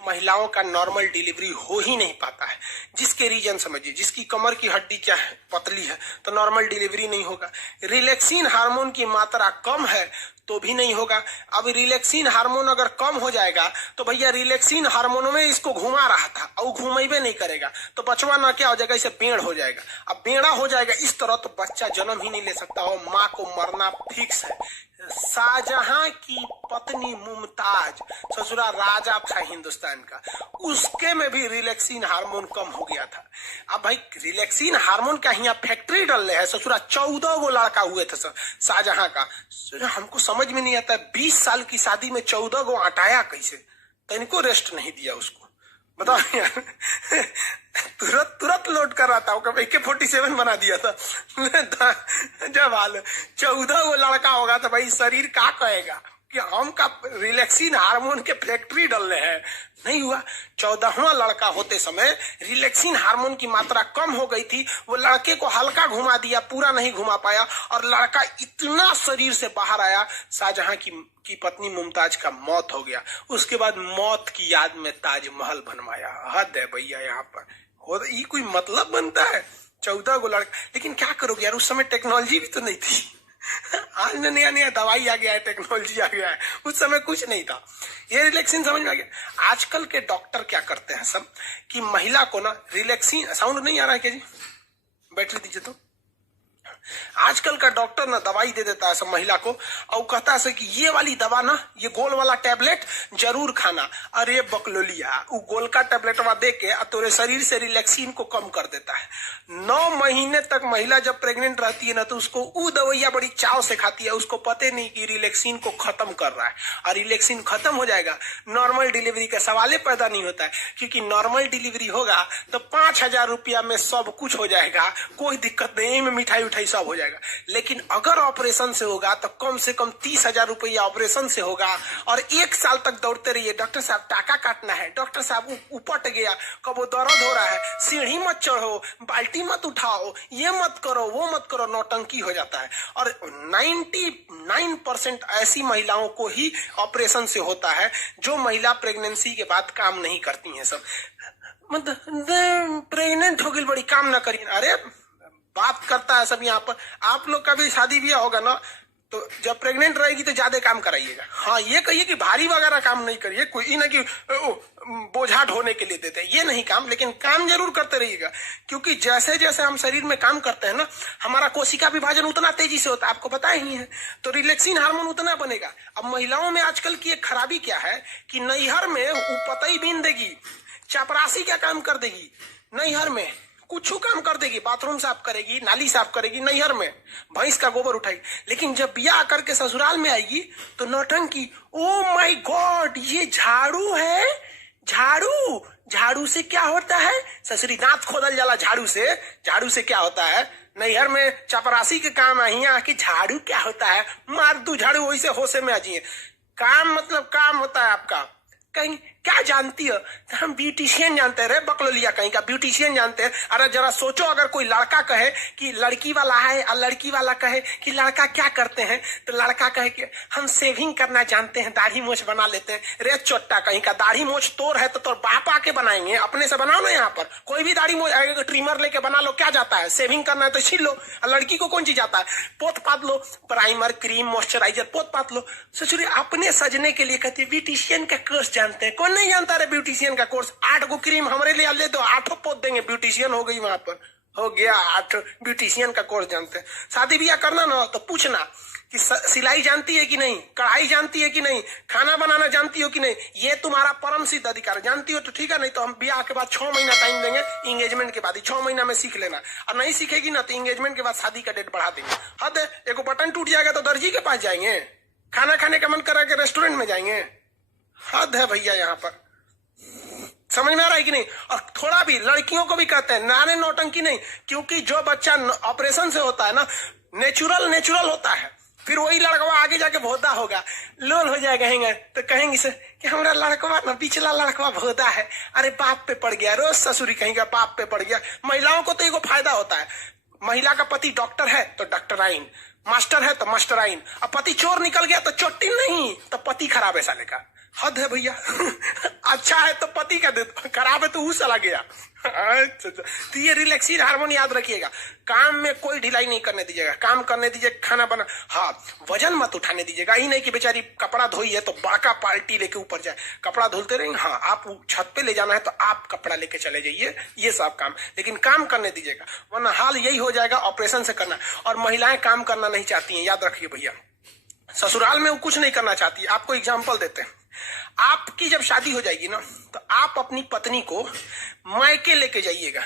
महिलाओं का normal delivery हो ही नहीं पाता है। जिसके रीजन समझिए, जिसकी कमर की हड्डी क्या है, पतली है, तो नॉर्मल डिलीवरी नहीं होगा। रिलैक्सिन हार्मोन की मात्रा कम है तो भी नहीं होगा। अब रिलैक्सिन हार्मोन अगर कम हो जाएगा तो भैया रिलैक्सिन हार्मोन में इसको घुमा रहा था और घुमेबे नहीं करेगा तो बचवा ना क्या हो जाएगा, इसे बेड़ हो जाएगा। अब बेड़ा हो जाएगा इस तरह तो बच्चा जन्म ही नहीं ले सकता हो, माँ को मरना फिक्स है। शाहजहां की पत्नी मुमताज, ससुरा राजा था हिंदुस्तान का, उसके में भी रिलैक्सिन हार्मोन कम हो गया था। अब भाई रिलैक्सिन हार्मोन का यहाँ फैक्ट्री डल रहे हैं। ससुरा 14 गो लड़का हुए थे शाहजहां का। हमको समझ में नहीं आता 20 साल की शादी में 14 गो हटाया कैसे, तो इनको रेस्ट नहीं दिया उसको, बताओ यार। तुरंत लोड कर रहा था, AK-47 बना दिया था। जब हाल 14 वो लड़का होगा तो भाई शरीर क्या कहेगा कि हम का रिलैक्सिन हार्मोन के फैक्ट्री डल रहे हैं। नहीं हुआ। 14वां लड़का होते समय रिलैक्सिन हार्मोन की मात्रा कम हो गई थी। वो लड़के को हल्का घुमा दिया, पूरा नहीं घुमा पाया और लड़का इतना शरीर से बाहर आया, शाहजहां की पत्नी मुमताज का मौत हो गया। उसके बाद मौत की याद में ताजमहल बनवाया। हद है भैया यहाँ पर। ये कोई मतलब बनता है? 14 गो लड़का। लेकिन क्या करोगे यार, उस समय टेक्नोलॉजी भी तो नहीं थी। आज नया नया दवाई आ गया है, टेक्नोलॉजी आ गया है, उस समय कुछ नहीं था। ये रिलैक्सिन समझ में आ गया। आजकल के डॉक्टर क्या करते हैं सब कि महिला को ना रिलैक्सिन, साउंड नहीं आ रहा है क्या जी, बैटरी दीजिए तो। आजकल का डॉक्टर ना दवाई दे देता है सब महिला को और कहता है कि ये वाली दवा ना, ये गोल वाला टैबलेट जरूर खाना। अरे बकलोलिया, वो गोल का टैबलेटवा दे के तोरे शरीर से रिलैक्सिन को कम कर देता है। 9 महीने तक महिला जब प्रेग्नेंट रहती है ना तो उसको वो दवाइयां बड़ी चाव से खाती है। उसको पता नहीं कि रिलैक्सिन को खत्म कर रहा है और रिलैक्सिन खत्म हो जाएगा, नॉर्मल डिलीवरी का सवाल पैदा नहीं होता है। क्योंकि नॉर्मल डिलीवरी होगा तो 5,000 रुपया में सब कुछ हो जाएगा, कोई दिक्कत नहीं, में मिठाई उठाई सब हो जाएगा। लेकिन अगर ऑपरेशन से होगा तो कम से कम 30,000 रुपया ऑपरेशन से होगा और 1 साल तक दौड़ते रहिए, डॉक्टर साहब टाका काटना है, डॉक्टर साहब उपट गया, कब वो दर्द हो रहा है, सीढ़ी मत चढ़ो, बाल्टी मत उठाओ, ये मत करो, वो मत करो, नौटंकी हो जाता है। और 99% ऐसी महिलाओं को ही ऑपरेशन से होता है जो महिला प्रेगनेंसी के बाद काम नहीं करती हैं। सब मतलब प्रेग्नेंट हो गई बड़ी काम ना करिए। अरे बात करता है सब यहाँ पर। आप लोग का भी शादी ब्याह होगा ना तो जब प्रेग्नेंट रहेगी तो ज्यादा काम कराइएगा। हाँ, ये कहिए कि भारी वगैरह काम नहीं करिए, कोई ना कि बोझा ढोने के लिए देते हैं, ये नहीं काम, लेकिन काम जरूर करते रहिएगा। क्योंकि जैसे जैसे हम शरीर में काम करते हैं ना, हमारा कोशिका विभाजन उतना तेजी से होता है, आपको पता ही है। तो रिलैक्सिन हार्मोन उतना बनेगा। अब महिलाओं में आजकल की एक खराबी क्या है कि नैहर में वो पतई बीन देगी, चपरासी क्या काम कर देगी, नैहर में कुछ काम कर देगी, बाथरूम साफ करेगी, नाली साफ करेगी, नैहर में भैंस का गोबर उठाएगी। लेकिन जब ब्याह करके ससुराल में आएगी तो नौटंकी। ओ माय गॉड, ये झाड़ू है, झाड़ू से क्या होता है? ससुरी दांत खोदल जाला झाड़ू से क्या होता है? नैहर में चपरासी के काम आई आके झाड़ू क्या होता है? मार दू झाड़ू, वैसे होशे में आ जाइए। काम मतलब काम होता है आपका। कहीं क्या जानती हो? हम ब्यूटिशियन जानते हैं रे बकलोलिया, कहीं का ब्यूटिशियन जानते हैं। अरे जरा सोचो, अगर कोई लड़का कहे कि लड़की वाला है और लड़की वाला कहे कि लड़का क्या करते हैं, तो लड़का कहे कि हम सेविंग करना जानते हैं, दाढ़ी मोछ बना लेते हैं। रे चोट्टा कहीं का, दाढ़ी मोछ तोर है तो तोर बाप आके बनाएंगे, अपने से बनाओ ना। यहाँ पर कोई भी दाढ़ी मोछ ट्रिमर लेके बना लो, क्या जाता है? सेविंग करना है तो छील लो। और लड़की को कौन चीज जाता है? पोत पात लो, प्राइमर, क्रीम, मॉइस्चराइजर पोत पात लो। ससुरी अपने सजने के लिए कहती है ब्यूटिशियन का कोर्स जानते हैं। कौन नहीं जानता रे ब्यूटिशियन का कोर्स? 8 गो क्रीम हमारे लिए ले दो, 8 पोत देंगे, ब्यूटिशियन हो गई। वहां पर हो गया 8 ब्यूटिशियन का कोर्स जानते हैं। शादी ब्याह करना ना तो पूछना कि सिलाई जानती है कि नहीं, कढ़ाई जानती है कि नहीं, खाना बनाना जानती हो कि नहीं। ये तुम्हारा परम सिद्ध अधिकार। जानती हो तो ठीक है, नहीं तो हम ब्याह के बाद 6 महीना टाइम देंगे, एंगेजमेंट के बाद ही 6 महीना में सीख लेना। और नहीं सीखेगी ना तो एंगेजमेंट के बाद शादी का डेट बढ़ा देंगे। हद है, एक बटन टूट जाएगा तो दर्जी के पास जाएंगे, खाना खाने का मन करा के रेस्टोरेंट में जाएंगे। हद है भैया यहाँ पर। समझ में आ रहा है कि नहीं? और थोड़ा भी लड़कियों को भी कहते हैं नाने नौटंकी नहीं, क्योंकि जो बच्चा ऑपरेशन से होता है ना, नेचुरल होता है। फिर वही लड़कवा आगे जाके भोदा होगा, लोल हो जाएगा, कहेंगे तो कहेंगे से कि हमारा लड़कवा ना, पिछला लड़कवा भोदा है, अरे बाप पे पड़ गया, रोज ससुरी कहेंगे बाप पे पड़ गया। महिलाओं को तो एगो फायदा होता है, महिला का पति डॉक्टर है तो डॉक्टराइन, मास्टर है तो मास्टराइन, अब पति चोर निकल गया तो चोटी नहीं, तो पति खराब है साले का। हद है भैया। अच्छा है तो पति का दे, खराब है तो वो चला गया। अच्छा, तो ये रिलैक्सिन हार्मोन याद रखिएगा। काम में कोई ढिलाई नहीं करने दीजिएगा, काम करने दीजिए, खाना बना, हाँ वजन मत उठाने दीजिएगा। ही नहीं कि बेचारी कपड़ा धोई है तो बड़का पार्टी लेके ऊपर जाए, कपड़ा धुलते रहेंगे। हाँ आप छत पे ले जाना है तो आप कपड़ा लेके चले जाइए, ये सब काम, लेकिन काम करने दीजिएगा, वरना हाल यही हो जाएगा ऑपरेशन से करना। और महिलाएं काम करना नहीं चाहती हैं, याद रखिए भैया, ससुराल में वो कुछ नहीं करना चाहती। आपको एग्जाम्पल देते हैं, आपकी जब शादी हो जाएगी ना तो आप अपनी पत्नी को मायके लेके जाइएगा।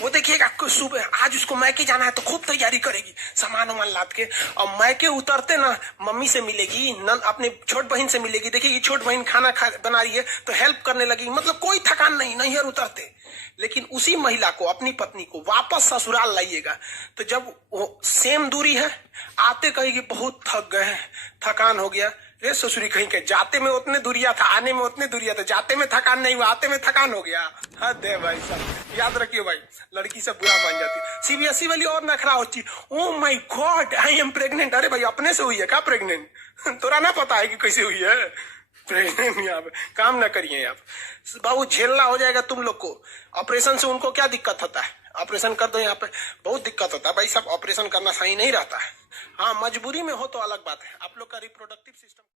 वो देखिएगा सुबह आज उसको मायके जाना है तो खूब तैयारी करेगी, सामान वामान लाद के, और मायके उतरते ना मम्मी से मिलेगी, अपने छोट बहन से मिलेगी, देखिएगी छोट बहन खाना बना रही है तो हेल्प करने लगी, मतलब कोई थकान नहीं, नैहर उतरते। लेकिन उसी महिला को, अपनी पत्नी को वापस ससुराल लाइएगा तो जब वो सेम दूरी है, आते कहेगी बहुत थक गए हैं, थकान हो गया। ये ससुरी कहीं के जाते में उतने दूरिया था, आने में उतने दूरिया था, जाते में थकान नहीं हुआ, आते में थकान हो गया। हद है भाई साहब, याद रखिए भाई, लड़की सब बुरा मान जाती है। सीबीएसई वाली और नखरा होती, oh my God I am pregnant. अरे भाई अपने से हुई है क्या प्रेग्नेंट? तोरा ना पता है कि कैसे हुई है प्रेग्नेंट? यहाँ पे काम ना करिए आप बाबू, झेलना हो जाएगा तुम लोग को। ऑपरेशन से उनको क्या दिक्कत होता है, ऑपरेशन कर दो, यहाँ पे बहुत दिक्कत होता है भाई साहब, ऑपरेशन करना सही नहीं रहता है। हाँ मजबूरी में हो तो अलग बात है। आप लोग का रिप्रोडक्टिव सिस्टम